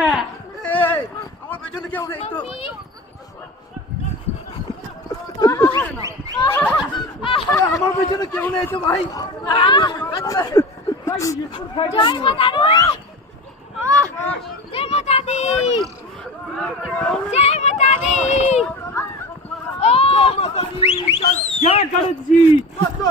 উঠে আমার পেছনে কেউ নেই তো। আমার পেছনে কেউ নেই তো ভাই। জয় মাতা দি। জয় মাতা দি। জয় মাতা দি। জয় গণেশজি জুতো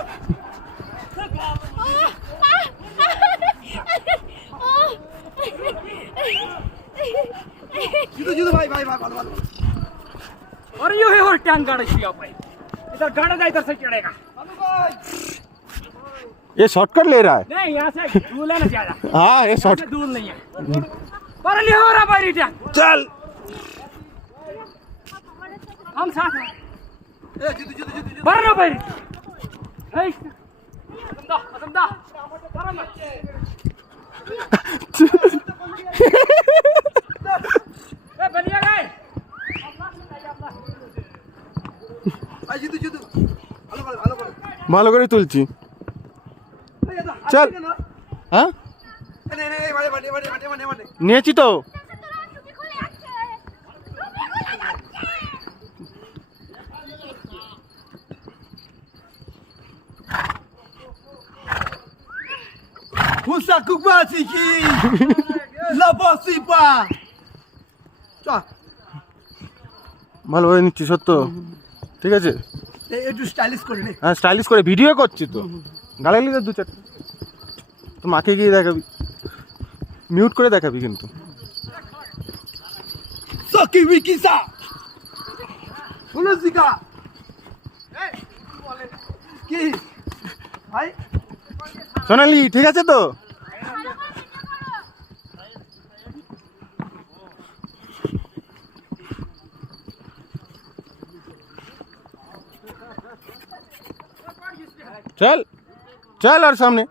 और यो है और टैंक गाड़ा शिया भाई? इधर गाड़ा जाए इधर से चढ़ेगा। ये शॉर्टकट ले रहा है। नहीं यहाँ से दूर है ना ज़्यादा। हाँ ये शॉर्ट दूर नहीं है। पर ले हो रहा भाई रिटर्न चल। हम साथ हैं। भर ना भाई। असमदा असमदा भर ना ভালো করে ভালো ভালো তুলছি। চল। হ্যাঁ। নিয়েছি তো তুমি খুলে যাচ্ছে তুমি খুলে যাচ্ছে Usa kubati ki la bossy pa. চল। ভালোভাবে নিচ্ছি সত্য। ঠিক আছে? এই একটু স্টাইলিশ করে নে। হ্যাঁ স্টাইলিশ করে। ভিডিও করছি তো। গালালি দু চারটে। তো মাকে গিয়ে দেখাবি। মিউট করে দেখাবি কিন্তু। সকি উইকিসা ফুলসিকা এই কি কি? ভাই? সোনালি ঠিক আছে তো? चल चल और सामने।